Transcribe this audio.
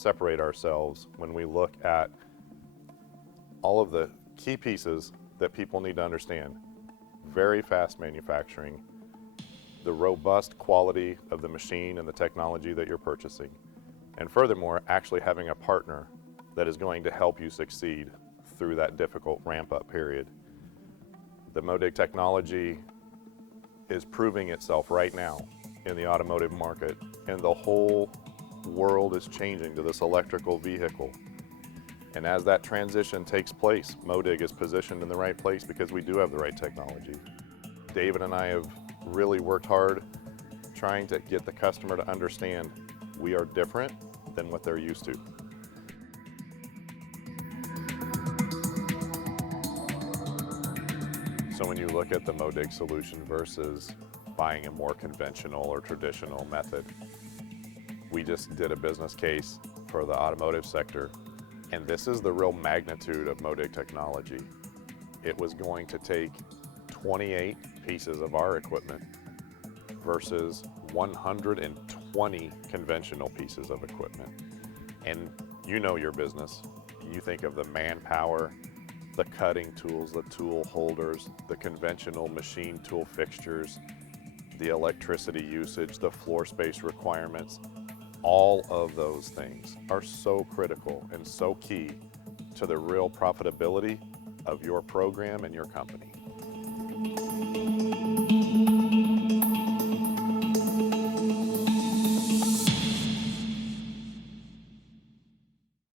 separate ourselves when we look at all of the key pieces that people need to understand. Very fast manufacturing, the robust quality of the machine and the technology that you're purchasing, and furthermore, actually having a partner that is going to help you succeed through that difficult ramp-up period. The MODIG technology is proving itself right now in the automotive market, and the whole world is changing to this electrical vehicle. And as that transition takes place, MODIG is positioned in the right place because we do have the right technology. David and I have really worked hard trying to get the customer to understand we are different than what they're used to. So when you look at the MODIG solution versus buying a more conventional or traditional method, we just did a business case for the automotive sector, and this is the real magnitude of MODIG technology. It was going to take 28 pieces of our equipment versus 120 conventional pieces of equipment. And you know your business. You think of the manpower, the cutting tools, the tool holders, the conventional machine tool fixtures, the electricity usage, the floor space requirements. All of those things are so critical and so key to the real profitability of your program and your company.